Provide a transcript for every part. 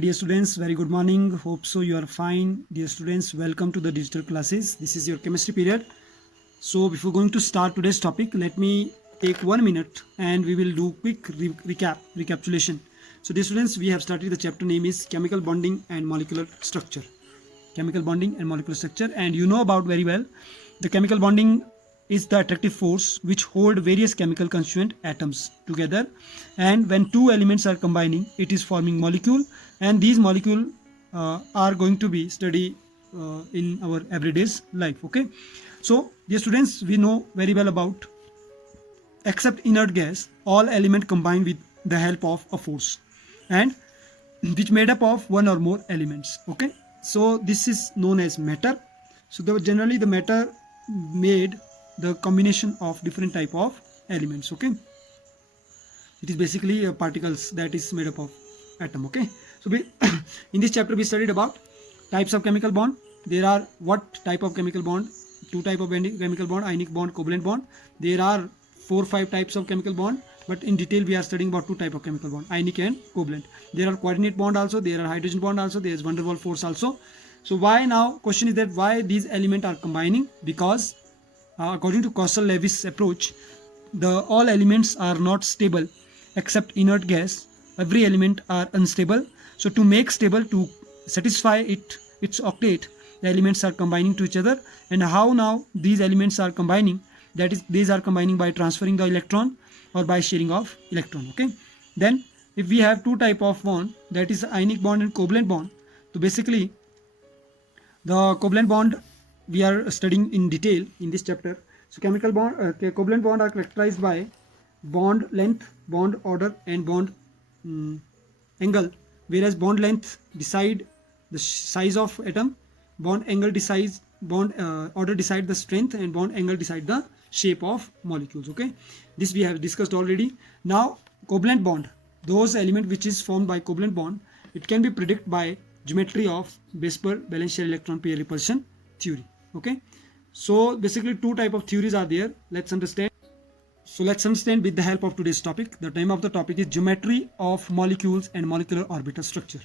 dear students, very good morning. Hope so you are fine. Dear students, welcome to the digital classes. This is your chemistry period. So before going to start today's topic, let me take 1 minute and we will do quick recapitulation. So dear students, we have started the chapter name is chemical bonding and molecular structure. Chemical bonding and molecular structure, and you know about very well the chemical bonding is the attractive force which hold various chemical constituent atoms together, and when two elements are combining it is forming molecule, and these molecule are going to be studied in our everyday's life. Okay, so dear students, we know very well about except inert gas all element combine with the help of a force and which made up of one or more elements. Okay, so this is known as matter. So generally the matter made the combination of different type of elements. Okay, it is basically particles that is made up of atom. Okay, so in this chapter we studied about types of chemical bond. There are what type of chemical bond? Two type of chemical bond: ionic bond, covalent bond. There are 4-5 types of chemical bond, but in detail we are studying about two type of chemical bond: ionic and covalent. There are coordinate bond also, there are hydrogen bond also, there is van der Waals force also. So why now? Question is that why these elements are combining? Because according to Coastal-Lewis approach, the all elements are not stable except inert gas. Every element are unstable. So to make stable, to satisfy its octet, the elements are combining to each other. And how now these elements are combining? That is, these are combining by transferring the electron or by sharing of electron. Okay. Then if we have two type of bond, that is ionic bond and covalent bond. So basically the covalent bond we are studying in detail in this chapter. So chemical bond, covalent bond are characterized by bond length, bond order, and bond angle. Whereas bond length decide the size of atom, bond angle decides bond order decide the strength, and bond angle decide the shape of molecules. Okay, this we have discussed already. Now covalent bond, those element which is formed by covalent bond, it can be predicted by geometry of Besper valence shell electron pair repulsion theory. Okay, so basically two type of theories are there. Let's understand. So let's understand with the help of today's topic. The name of the topic is geometry of molecules and molecular orbital structure.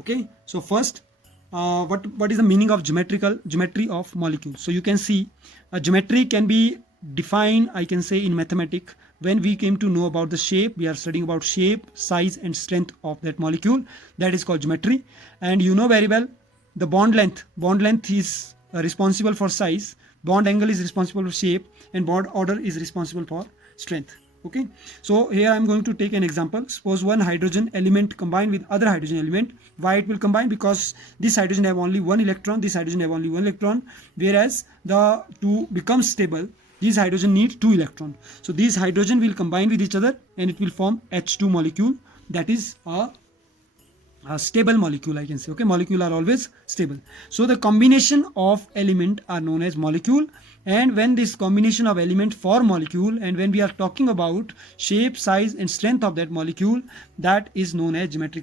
Okay, so first what is the meaning of geometry of molecules? So you can see a geometry can be defined, I can say, in mathematics. When we came to know about the shape, we are studying about shape, size and strength of that molecule. That is called geometry. And you know very well the bond length is responsible for size, bond angle is responsible for shape, and bond order is responsible for strength. Okay, so here I am going to take an example. Suppose one hydrogen element combined with other hydrogen element. Why it will combine? Because this hydrogen have only one electron, this hydrogen have only one electron, whereas the two become stable, these hydrogen need two electrons. So these hydrogen will combine with each other and it will form H2 molecule. That is a stable molecule, I can say. Okay, molecule are always stable. So the combination of element are known as molecule, and when this combination of element form molecule, and when we are talking about shape, size and strength of that molecule, that is known as geometry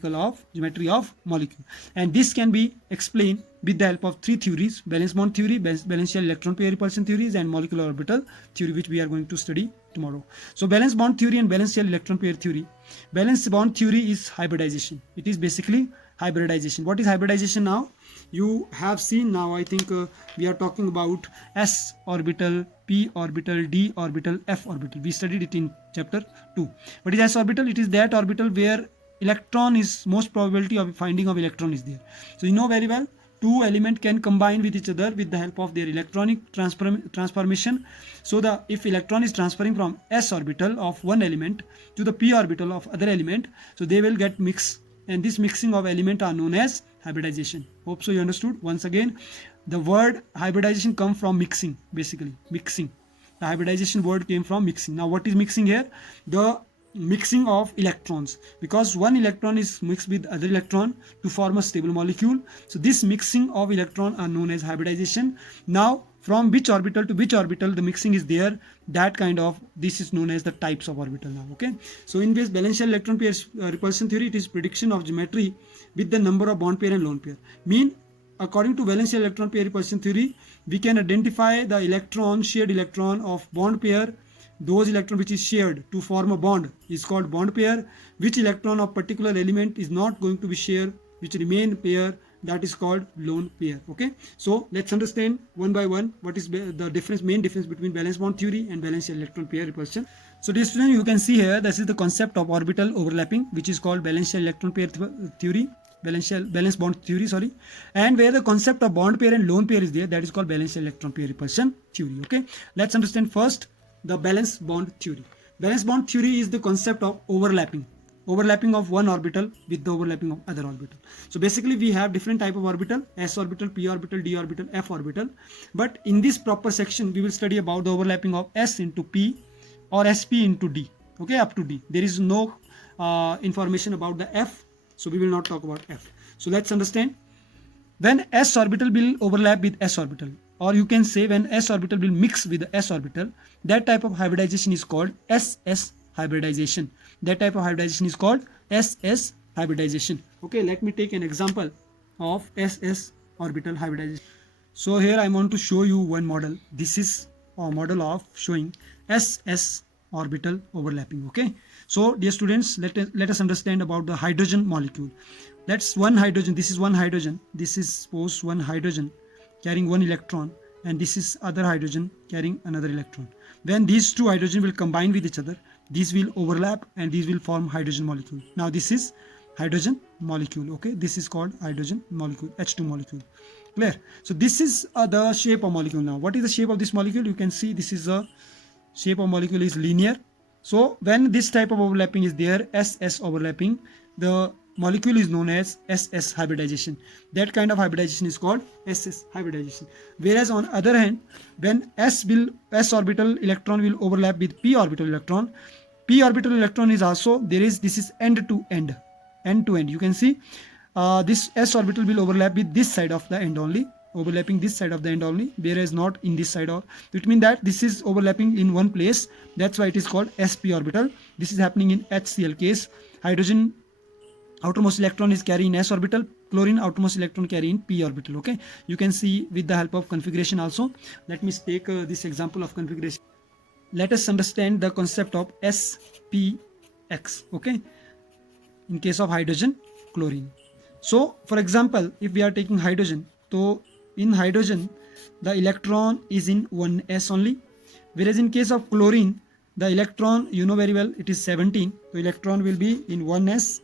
of molecule. And this can be explained with the help of three theories: valence bond theory, valence shell electron pair repulsion theories, and molecular orbital theory, which we are going to study tomorrow. So valence bond theory and valence shell electron pair theory. Valence bond theory is hybridization. It is basically hybridization. What is hybridization now? You have seen now, I think we are talking about s orbital, p orbital, d orbital, f orbital. We studied it in chapter 2. What is s orbital? It is that orbital where electron is most probability of finding of electron is there. So you know very well two elements can combine with each other with the help of their electronic transformation. So if electron is transferring from s orbital of one element to the p orbital of other element, so they will get mixed, and this mixing of element are known as hybridization. Hope so you understood. Once again, the word hybridization comes from mixing, basically mixing. The hybridization word came from mixing. Now what is mixing here? The mixing of electrons, because one electron is mixed with other electron to form a stable molecule. So this mixing of electron are known as hybridization. Now from which orbital to which orbital the mixing is there, that kind of, this is known as the types of orbital now. Okay, so in this valence shell electron pair repulsion theory, it is prediction of geometry with the number of bond pair and lone pair. Mean according to valence shell electron pair repulsion theory, we can identify the shared electron of bond pair those electron which is shared to form a bond is called bond pair. Which electron of particular element is not going to be shared which remain pair, that is called lone pair. Okay, so let's understand one by one what is the difference, main difference between valence bond theory and valence electron pair repulsion. So dear student, you can see here this is the concept of orbital overlapping, which is called valence electron pair theory, valence bond theory, sorry, and where the concept of bond pair and lone pair is there, that is called valence electron pair repulsion theory. Okay, let's understand first the valence bond theory. Valence bond theory is the concept of overlapping of one orbital with the overlapping of other orbital. So basically we have different type of orbital: s orbital, p orbital, d orbital, f orbital. But in this proper section we will study about the overlapping of s into p or sp into d. Okay, up to d. There is no information about the f, so we will not talk about f. So let's understand. When s orbital will overlap with s orbital, or you can say when s orbital will mix with the s orbital, that type of hybridization is called ss hybridization. That type of hybridization is called ss hybridization. Okay, let me take an example of ss orbital hybridization. So here I want to show you one model. This is a model of showing ss orbital overlapping. Okay, so dear students, let us understand about the hydrogen molecule. That's one hydrogen. This is one hydrogen. This is suppose one hydrogen carrying one electron, and this is other hydrogen carrying another electron. When these two hydrogen will combine with each other, these will overlap and these will form hydrogen molecule. Now this is hydrogen molecule. Okay, this is called hydrogen molecule, H2 molecule. Clear? So this is the shape of molecule. Now what is the shape of this molecule? You can see this is a shape of molecule is linear. So when this type of overlapping is there, ss overlapping, the molecule is known as ss hybridization. That kind of hybridization is called ss hybridization. Whereas on other hand, when s orbital electron will overlap with p orbital electron, p orbital electron is also there is, this is end to end. You can see this s orbital will overlap with this side of the end only, overlapping this side of the end only, whereas not in this side of, it means that this is overlapping in one place. That's why it is called sp orbital. This is happening in HCl case. Hydrogen outermost electron is carrying s orbital, chlorine outermost electron carrying p orbital. Okay, you can see with the help of configuration also. Let me take this example of configuration. Let us understand the concept of spx. Okay, in case of hydrogen, chlorine. So for example, if we are taking hydrogen, so in hydrogen the electron is in 1s only, whereas in case of chlorine the electron, you know very well, it is 17. So electron will be in 1s,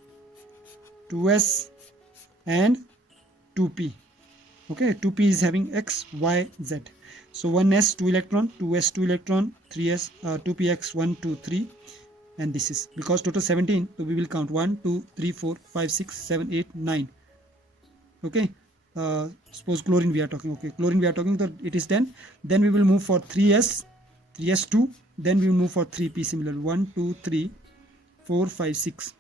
2s and 2p. Okay, 2p is having x, y, z. So 1s 2 electron, 2s 2 electron, 3s 2px 1 2 3, and this is because total 17, so we will count 1 2 3 4 5 6 7 8 9. Okay, suppose chlorine we are talking. Okay, chlorine we are talking, so it is 10. Then we will move for 3s 2, then we will move for 3p similar, 1 2 3 4 5 6.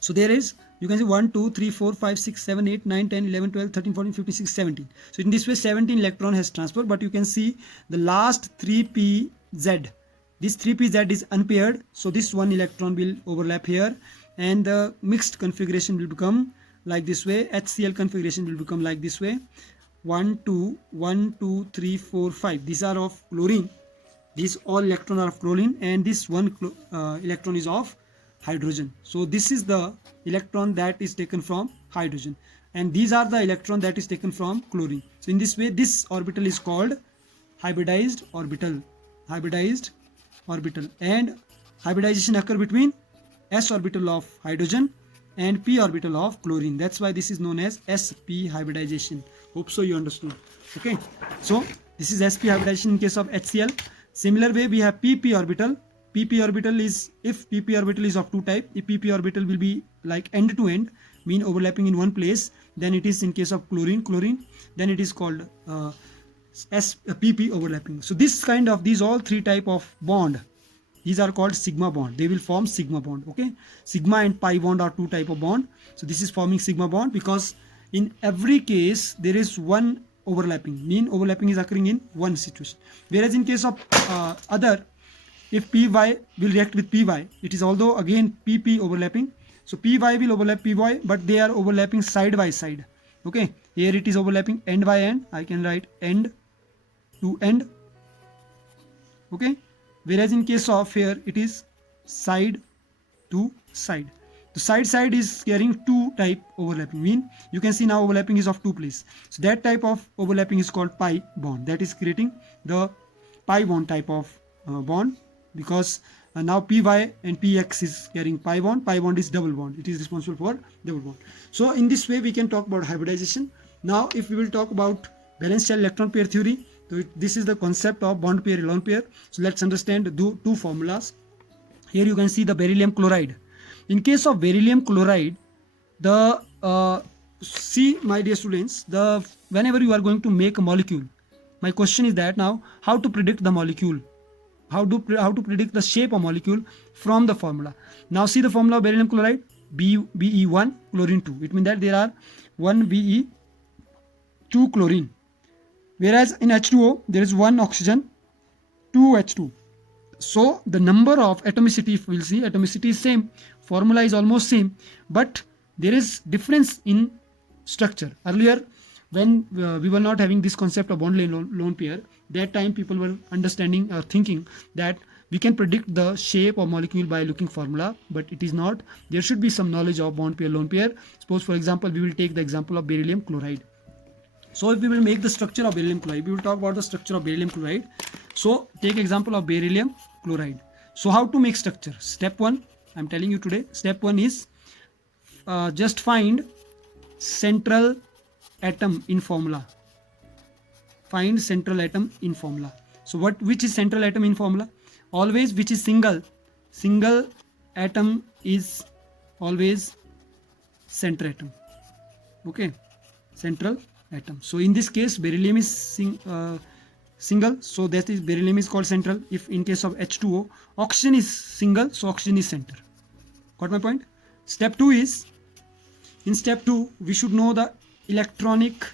So there is, you can see 1 2 3 4 5 6 7 8 9 10 11 12 13 14 15 16 17. So in this way 17 electron has transferred, but you can see the last 3pz, this 3pz is unpaired, so this one electron will overlap here and the mixed configuration will become like this way. HCl configuration will become like this way: 1 2 1 2 3 4 5. These are of chlorine, these all electrons are of chlorine, and this one electron is of hydrogen. So this is the electron that is taken from hydrogen, and these are the electron that is taken from chlorine. So in this way this orbital is called hybridized orbital. And hybridization occur between s orbital of hydrogen and p orbital of chlorine. That's why this is known as sp hybridization. Hope so you understood. Okay, so this is sp hybridization in case of HCl. Similar way we have pp orbital. pp orbital is, if pp orbital is of two type, if pp orbital will be like end to end, mean overlapping in one place, then it is in case of chlorine, then it is called pp overlapping. So this kind of, these all three type of bond, these are called sigma bond. They will form sigma bond. Okay, sigma and pi bond are two type of bond. So this is forming sigma bond because in every case there is one overlapping, mean overlapping is occurring in one situation. Whereas in case of other, if py will react with py, it is although again pp overlapping. So py will overlap py, but they are overlapping side by side. Okay, here it is overlapping end by end. I can write end to end. Okay, whereas in case of here it is side to side. The side is carrying two type overlapping. Mean you can see now overlapping is of two place. So that type of overlapping is called pi bond. That is creating the pi bond type of bond, because now py and px is carrying pi bond. Pi bond is double bond. It is responsible for double bond. So in this way we can talk about hybridization. Now if we will talk about valence shell electron pair theory, so this is the concept of bond pair lone pair. So let's understand the two formulas. Here you can see the beryllium chloride. In case of beryllium chloride, the see my dear students, the whenever you are going to make a molecule, my question is that now how to predict the molecule, how to predict the shape of molecule from the formula. Now see the formula of beryllium chloride, Be1 chlorine 2. It means that there are 1 Be, 2 chlorine, whereas in H2O there is 1 oxygen, 2 H2. So the number of atomicity, if we'll see, atomicity is same, formula is almost same, but there is difference in structure. Earlier when we were not having this concept of bond lone pair, that time people were understanding or thinking that we can predict the shape of molecule by looking formula, but it is not. There should be some knowledge of bond pair lone pair. Suppose for example we will take the example of beryllium chloride. So if we will make the structure of beryllium chloride, we will talk about the structure of beryllium chloride. So take example of beryllium chloride. So how to make structure? Step 1, I am telling you today. Step 1 is just find central atom in formula. Find central atom in formula. So which is central atom in formula? Always which is single atom is always center atom. Okay, central atom. So in this case beryllium is single, so that is beryllium is called central. If in case of H2O oxygen is single, so oxygen is center. Got my point? Step 2 is, in step 2 we should know the electronic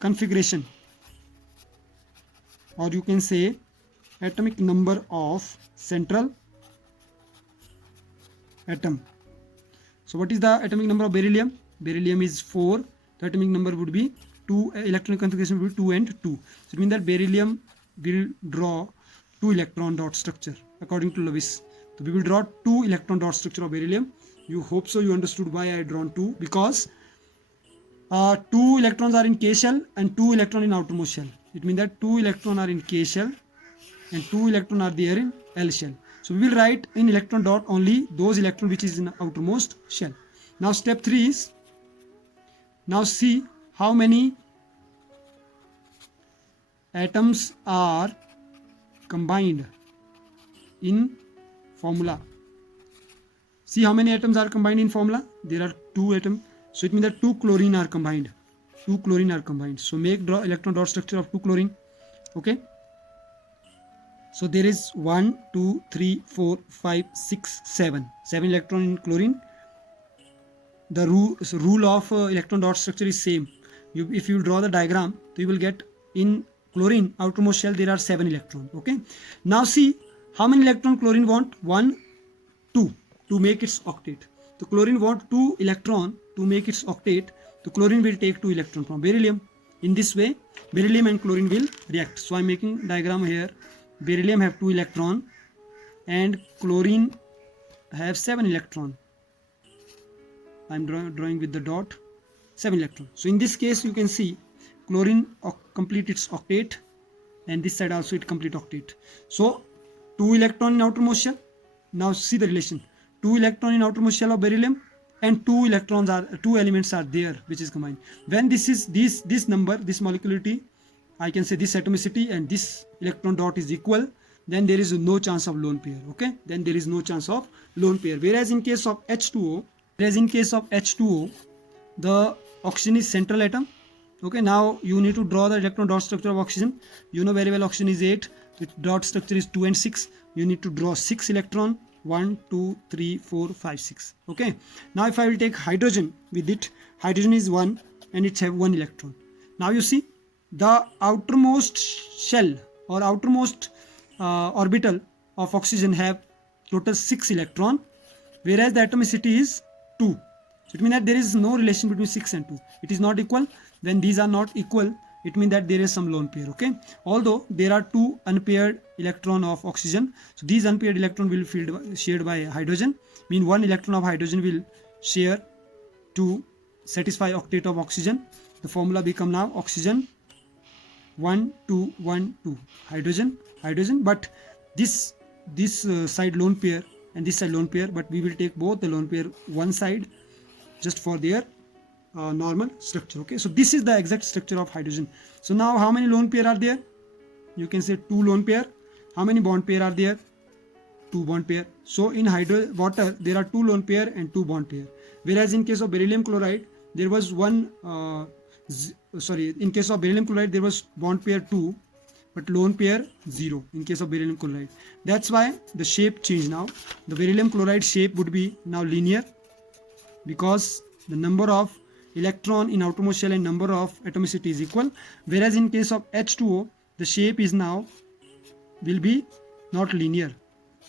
configuration, or you can say atomic number of central atom. So what is the atomic number of beryllium? Beryllium is 4. The atomic number would be 2, electronic configuration would be 2 and 2. So it means that beryllium will draw 2 electron dot structure according to Lewis. So we will draw 2 electron dot structure of beryllium. You hope so you understood why I drawn 2, because 2 electrons are in K shell and 2 electron in outermost shell. It means that 2 electron are in K shell and 2 electron are there in L shell. So we will write in electron dot only those electron which is in outermost shell. Now step 3 is, now see how many atoms are combined in formula. See how many atoms are combined in formula. There are 2 atoms. So it means that 2 chlorine are combined. 2 chlorine are combined. So make draw electron dot structure of 2 chlorine. Okay. So there is 1, 2, 3, 4, 5, 6, 7. 7 electron in chlorine. The rule of electron dot structure is same. If you draw the diagram, you will get in chlorine outermost shell there are 7 electron. Okay. Now see how many electron chlorine want? 1, 2 to make its octet. The chlorine want 2 electron to make its octet. The chlorine will take 2 electron from beryllium. In this way beryllium and chlorine will react. So I am making diagram here. Beryllium have 2 electron and chlorine have 7 electron. I am drawing with the dot 7 electron. So in this case you can see chlorine complete its octet and this side also it complete octet. So 2 electron in outermost shell. Now see the relation. 2 electron in outermost shell of beryllium and 2 elements are there which is combined. When this is this number, this molecularity, I can say this atomicity and this electron dot is equal, then there is no chance of lone pair. Okay, then there is no chance of lone pair. Whereas in case of H2O, the oxygen is central atom. Okay, now you need to draw the electron dot structure of oxygen. You know very well oxygen is 8, its dot structure is 2 and 6. You need to draw 6 electron, 1, 2, 3, 4, 5, 6. Okay, now if I will take hydrogen with it, hydrogen is 1 and it have 1 electron. Now you see the outermost shell or outermost orbital of oxygen have total 6 electron, whereas the atomicity is 2. So it means that there is no relation between 6 and 2. It is not equal. When these are not equal, it means that there is some lone pair. Okay, although there are two unpaired electron of oxygen, so these unpaired electron will be shared by hydrogen, mean one electron of hydrogen will share to satisfy octet of oxygen. The formula become now oxygen 1 2 1 2 hydrogen, but this side lone pair and this side lone pair, but we will take both the lone pair one side just for their normal structure. Okay, so this is the exact structure of hydrogen. So now how many lone pair are there? You can say 2 lone pair. How many bond pair are there? 2 bond pair. So in water there are 2 lone pair and 2 bond pair, whereas in case of beryllium chloride there was in case of beryllium chloride there was bond pair 2 but lone pair 0 in case of beryllium chloride. That's why the shape changed now. The beryllium chloride shape would be now linear, because the number of electron in outermost shell and number of atomicity is equal, whereas in case of H2O the shape is now will be not linear.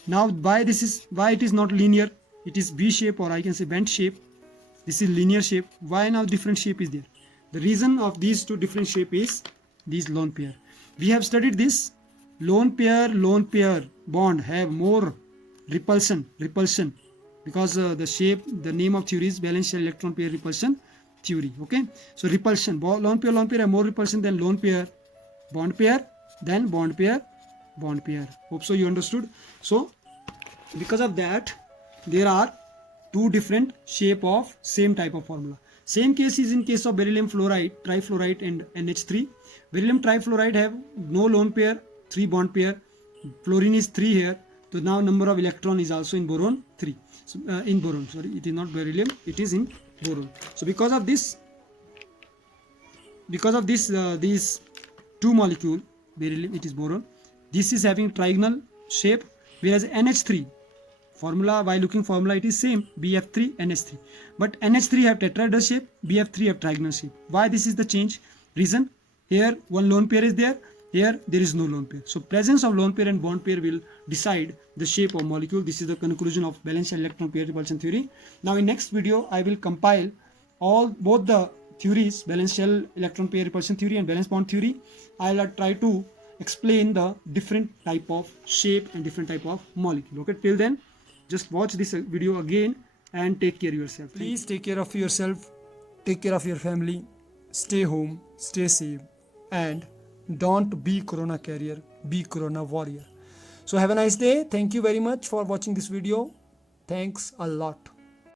Now why it is not linear? It is V shape, or I can say bent shape. This is linear shape. Why now different shape is there? The reason of these two different shape is these lone pair. We have studied this. Lone pair bond have more repulsion because the name of theory is valence shell electron pair repulsion theory. Okay, so repulsion, lone pair have more repulsion than lone pair bond pair, then bond pair. Hope so you understood. So because of that there are two different shape of same type of formula. Same case is in case of beryllium fluoride, trifluoride and NH3. Beryllium trifluoride have no lone pair, 3 bond pair. Fluorine is 3 here. So now number of electron is also in boron 3. So, in boron, sorry, it is not beryllium, it is in boron. So because of this these two molecule, beryllium, it is boron. This is having trigonal shape, whereas NH3 formula, while looking formula, it is same, BF3 NH3, but NH3 have tetrahedral shape, BF3 have trigonal shape. Why this is the change? Reason, here one lone pair is there, here there is no lone pair. So presence of lone pair and bond pair will decide the shape of molecule. This is the conclusion of valence shell electron pair repulsion theory. Now in next video I will compile both the theories, valence shell electron pair repulsion theory and valence bond theory. I will try to explain the different type of shape and different type of molecule. Okay, till then just watch this video again and take care of yourself. Please take care of yourself, take care of your family, stay home, stay safe, and don't be corona carrier, be corona warrior. So have a nice day. Thank you very much for watching this video. Thanks a lot.